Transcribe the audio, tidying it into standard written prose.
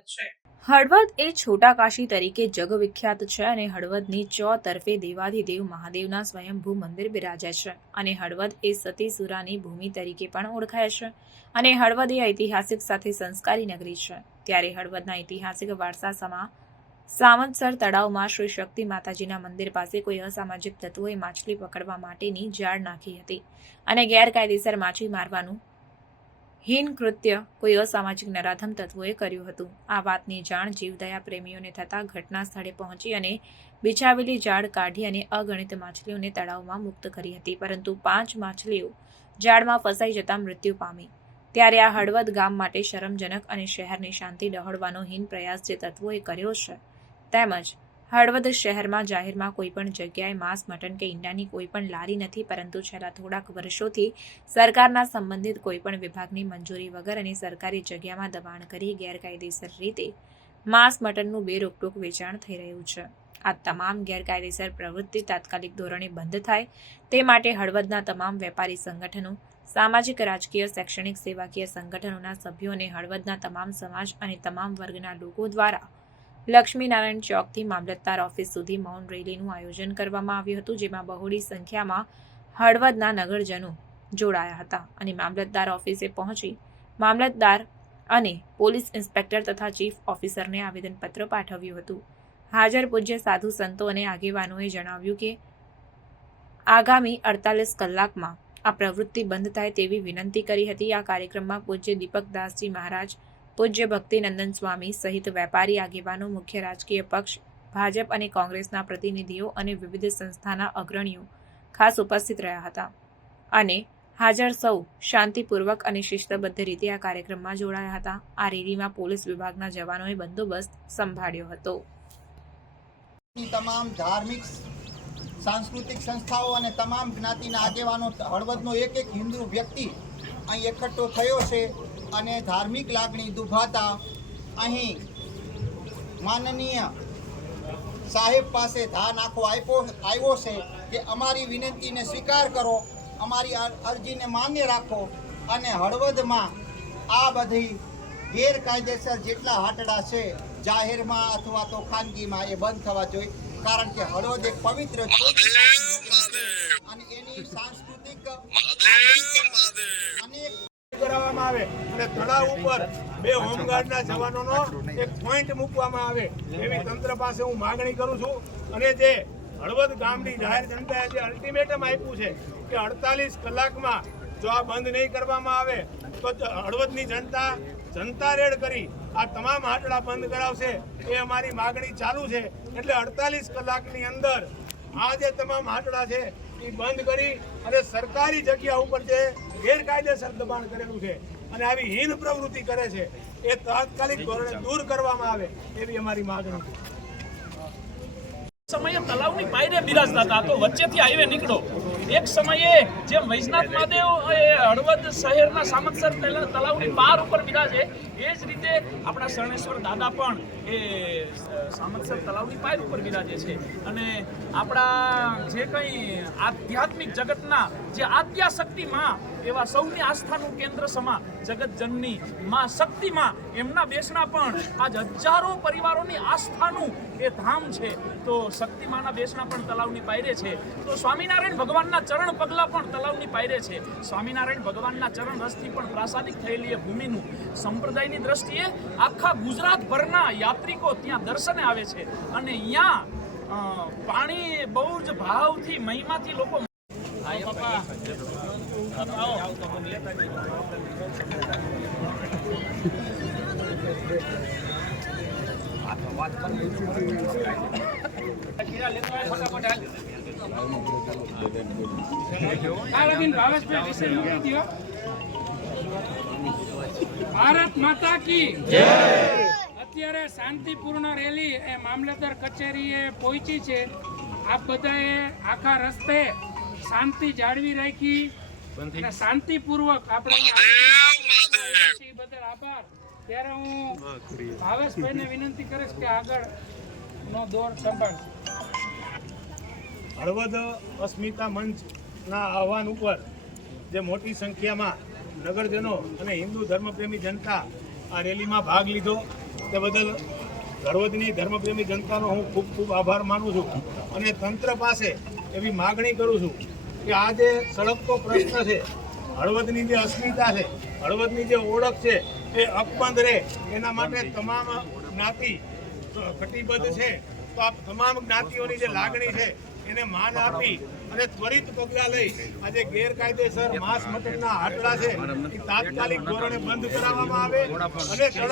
સ્વાગત છે। હળવદ એ છોટા કાશી તરીકે જગવિખ્યાત છે અને હળવદની ચોતરફે દેવાધિદેવ મહાદેવના સ્વયંભૂ મંદિર બિરાજે છે અને હળવદ એ સતીસુરાની ભૂમિ તરીકે પણ ઓળખાય છે અને હળવદ એ ઐતિહાસિક સાથે સંસ્કારી નગરી છે। ત્યારે હળવદના ઐતિહાસિક વારસામાં સામંતસર તળાવમાં શ્રી શક્તિ માતાજીના મંદિર પાસે કોઈ અસામાજિક તત્વોએ માછલી પકડવા માટેની જાળ નાખી હતી અને ગેરકાયદેસર માછી મારવાનું હીન કૃત્ય કોઈ અસામાજિક નરાધમ તત્વોએ કર્યું હતું। આ વાતની જાણ જીવદયા પ્રેમીઓને થતાં ઘટના સ્થળે પહોંચી અને બિછાવેલી જાળ કાઢી અને અગણિત માછલીઓને તળાવમાં મુક્ત કરી હતી, પરંતુ 5 માછલીઓ જાળમાં ફસાઈ જતા મૃત્યુ પામી। ત્યારે આ હળવદ ગામ માટે શરમજનક અને શહેરની શાંતિ ડહોળવાનો હીન પ્રયાસ જે તત્વોએ કર્યો છે, તેમજ હળવદ શહેરમાં જાહેરમાં કોઈપણ જગ્યાએ માંસ, મટન કે ઈંડાની કોઈપણ લારી નથી, પરંતુ છેલ્લા થોડાક વર્ષોથી સરકારના સંબંધિત કોઈપણ વિભાગની મંજૂરી વગર અને સરકારી જગ્યામાં દબાણ કરી ગેરકાયદેસર રીતે માંસ, મટનનું બેરોકટોક વેચાણ થઈ રહ્યું છે। આ તમામ ગેરકાયદેસર પ્રવૃત્તિ તાત્કાલિક ધોરણે બંધ થાય તે માટે હળવદના તમામ વેપારી સંગઠનો, સામાજિક, રાજકીય, શૈક્ષણિક, સેવાકીય સંગઠનોના સભ્યો અને હળવદના તમામ સમાજ અને તમામ વર્ગના લોકો દ્વારા લક્ષ્મીનારાયણ ચોકથી મામલતદાર ઓફિસ સુધી મૌન રેલીનું આયોજન કરવામાં આવ્યું હતું, જેમાં બહોળી સંખ્યામાં હળવદના નગરજનો જોડાયા હતા અને મામલતદાર ઓફિસે પહોંચી મામલતદાર અને પોલીસ ઇન્સ્પેક્ટર તથા ચીફ ઓફિસરને આવેદનપત્ર પાઠવ્યું હતું। હાજર પૂજ્ય સાધુ સંતો અને આગેવાનોએ જણાવ્યું કે આગામી 48 કલાકમાં આ પ્રવૃત્તિ બંધ થાય તેવી વિનંતી કરી હતી। આ કાર્યક્રમમાં પૂજ્ય દીપકદાસજી મહારાજ, પૂજ્ય ભક્તિનંદન સ્વામી સહિત વેપારી આગેવાનો, મુખ્ય રાજકીય પક્ષ ભાજપ અને કોંગ્રેસના પ્રતિનિધિઓ અને વિવિધ સંસ્થાના અગ્રણીઓ ખાસ ઉપસ્થિત રહ્યા હતા અને હાજર સૌ શાંતિપૂર્વક અને શિસ્તબદ્ધ રીતે આ કાર્યક્રમમાં જોડાયા હતા। આ રેલીમાં પોલીસ વિભાગના જવાનોએ બંદોબસ્ત સંભાળ્યો હતો। તમામ ધાર્મિક, સાંસ્કૃતિક સંસ્થાઓ અને તમામ જ્ઞાતિના આગેવાનો, હળવદનો એક હિન્દુ વ્યક્તિ અહીં એકઠો થયો છે અને ધાર્મિક લાગણી દુભાતા અહીં માનનીય સાહેબ પાસે ધા નાખો આવ્યો છે કે અમારી વિનંતીને સ્વીકાર કરો, અમારી અરજીને માન્ય રાખો અને હળવદમાં આ બધી ગેરકાયદેસર જેટલા હાટડા છે જાહેરમાં અથવા તો ખાનગીમાં એ બંધ થવા જોઈએ, કારણ કે હળવદ એક પવિત્ર અને એની સાંસ્કૃતિક અનેક કરવામાં આવે અને તળાવ ઉપર 2 હોમગાર્ડના જવાનોનો એક પોઈન્ટ મૂકવામાં આવે એવી તંત્ર પાસે હું માગણી કરું છું। અને જે હળવદ ગામની જાહેર જનતાએ જે અલ્ટિમેટમ આપ્યું છે કે 48 કલાકમાં જો આ બંધ નહીં કરવામાં આવે તો હળવદની જનતા રેડ કરી આ તમામ હાટડા બંધ કરાવશે, એ અમારી માગણી ચાલુ છે। એટલે 48 કલાકની અંદર આ જે તમામ હાટડા છે એ બંધ કરી અને સરકારી જગ્યા ઉપર જે ગેરકાયદેસર દબાણ કરેલું છે અને આવી હીન પ્રવૃત્તિ કરે છે એ તાત્કાલિક ધોરણે દૂર કરવામાં આવે એવી અમારી માગણી છે। સમયે તલાવની પાયરે બિરાજતા હતા તો વચ્ચેથી હાઈવે નીકળો। એક સમયે જે વૈજનાથ મહાદેવ એ હળવદ શહેરના સામંતસર તલાવની પાર ઉપર બિરાજે, એ જ રીતે આપણા શરણેશ્વર દાદા પણ એ સામંતસર તલાવની પાર ઉપર બિરાજે છે અને આપણા જે કંઈ આધ્યાત્મિક જગતના જે આદ્યાશક્તિ માં એવા સૌની આસ્થાનું કેન્દ્ર સમા જગતજનની માં શક્તિમાં એમના બેસણા પણ આજ હજારો પરિવારોની આસ્થાનું એ ધામ છે। તો શક્તિમાના બેસણા પણ તલાવની પાયરે છે, તો સ્વામિનારાયણ ભગવાનના ચરણ પગલા પણ તલાવની પાયરે છે। સ્વામિનારાયણ ભગવાનના ચરણ રસથી પણ પ્રાસાદિક થયેલી એ ભૂમિનું સંપ્રદાયની દ્રષ્ટિએ આખા ગુજરાતભરના યાત્રિકો ત્યાં દર્શને આવે છે અને અહીંયા પાણી બહુ જ ભાવથી, મહિમાથી લોકો ભારત માતા કી જય। અત્યારે શાંતિપૂર્ણ રેલી એ મામલતદાર કચેરીએ પહોંચી છે। આપ બધાએ આખા રસ્તે શાંતિ જાળવી રાખી અને શાંતિપૂર્વક આપણે બદલ આભાર। ત્યારે હું ભાવેશભાઈને વિનંતી કરીશ કે આગળનો દોર સંભાળશે। હળવદ અસ્મિતા મંચના આહવાન ઉપર જે મોટી સંખ્યામાં નગરજનો અને હિન્દુ ધર્મપ્રેમી જનતા આ રેલીમાં ભાગ લીધો તે બદલ હળવદની ધર્મપ્રેમી જનતાનો હું ખૂબ ખૂબ આભાર માનું છું અને તંત્ર પાસે એવી માગણી કરું છું કે આ જે સળગતો પ્રશ્ન છે, હળવદની જે અસ્મિતા છે, હળવદની જે ઓળખ છે એ અકબંધ રહે એના માટે તમામ જ્ઞાતિ કટિબદ્ધ છે. તો આ તમામ જ્ઞાતિઓની જે લાગણી છે એને માન આપી અને ત્વરિત પગલાં લઈ આજે ગેરકાયદેસર માંસ મટનના આટલા છે એ તાત્કાલિક ધોરણે બંધ કરાવવામાં આવે અને